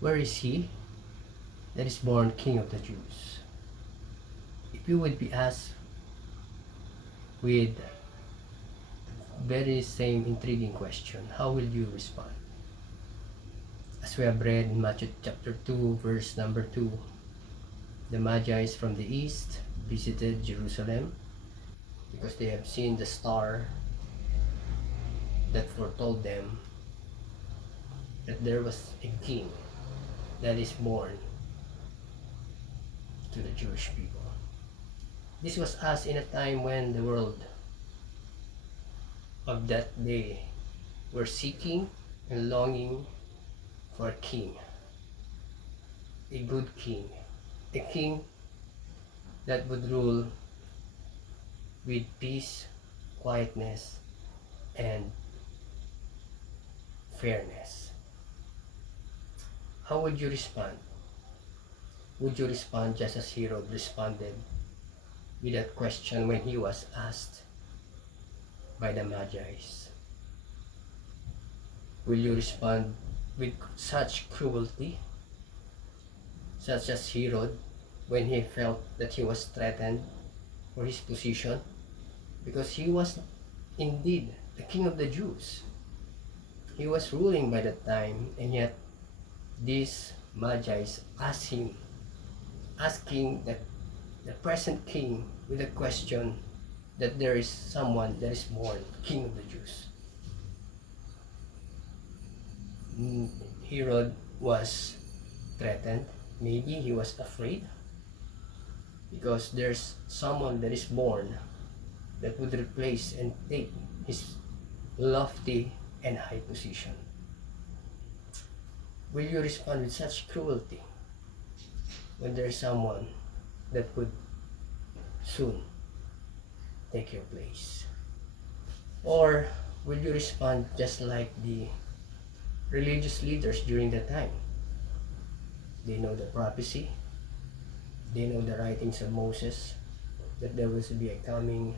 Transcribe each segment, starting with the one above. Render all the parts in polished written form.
Where is he that is born King of the Jews? If you would be asked with very same intriguing question, how will you respond? As we have read in Matthew chapter 2, verse number 2, the Magi from the east visited Jerusalem because they have seen the star that foretold them that there was a king that is born to the Jewish people. This was us in a time when the world of that day were seeking and longing for a king, a good king, a king that would rule with peace, quietness, and fairness. How would you respond? Would you respond just as Herod responded with that question when he was asked by the Magi? Will you respond with such cruelty, such as Herod when he felt that he was threatened for his position? Because he was indeed the king of the Jews. He was ruling by that time, and yet these Magi asked him, asking that the present king with a question that there is someone that is born king of the Jews. Herod was threatened. Maybe he was afraid because there's someone that is born that would replace and take his lofty and high position. Will you respond with such cruelty when there's someone that would soon take your place? Or will you respond just like the religious leaders during that time? They know the prophecy, they know the writings of Moses, that there was to be a coming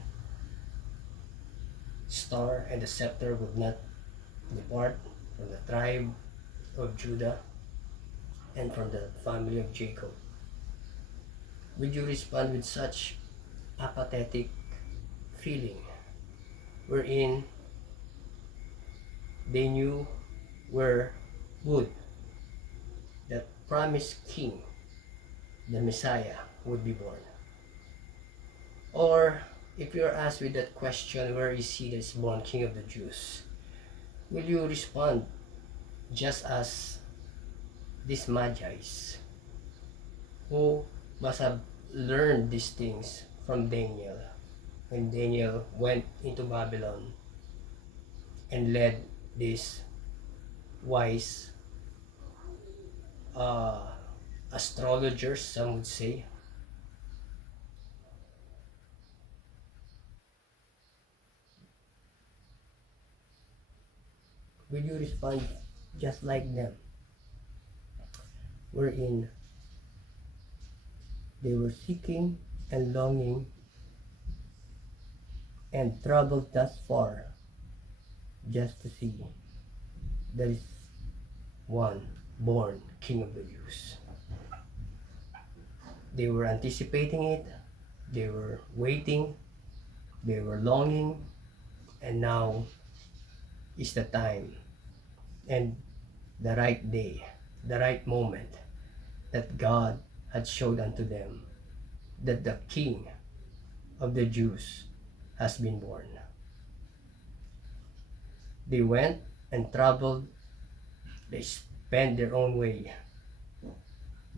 star and the scepter would not depart from the tribe of Judah and from the family of Jacob. Would you respond with such apathetic feeling wherein they knew where would that promised king, the Messiah, would be born? Or if you're asked with that question, where is he that is born King of the Jews? Will you respond just as these Magi's who must have learned these things from Daniel when Daniel went into Babylon and led these wise astrologers, some would say? Will you respond just like them, wherein they were seeking and longing and traveled thus far just to see there is one born King of the Jews? They were anticipating it, they were waiting, they were longing, and now is the time and the right day, the right moment that God had showed unto them that the King of the Jews has been born. They went and traveled, they spent their own way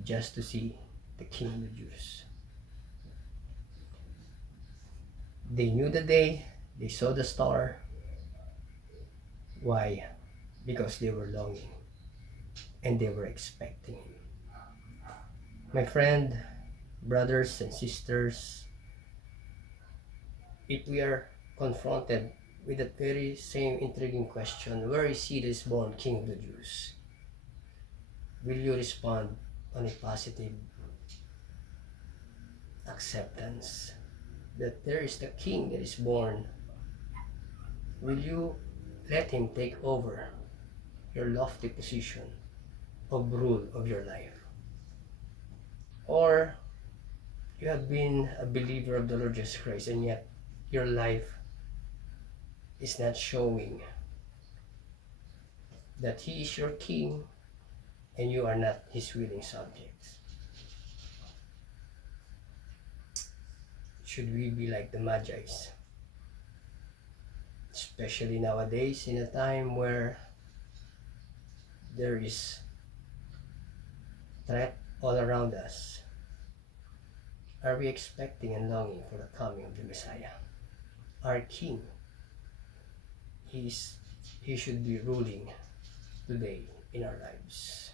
just to see the King of the Jews. They knew the day, they saw the star. Why? Because they were longing and they were expecting him. My friend, brothers and sisters, if we are confronted with that very same intriguing question, where is he that is born King of the Jews? Will you respond on a positive acceptance that there is the King that is born? Will you let him take over your lofty position of rule of your life? Or you have been a believer of the Lord Jesus Christ and yet your life is not showing that He is your King and you are not His willing subjects. Should we be like the Magi's? Especially nowadays, in a time where there is threat all around us, are we expecting and longing for the coming of the Messiah? Our King, He should be ruling today in our lives.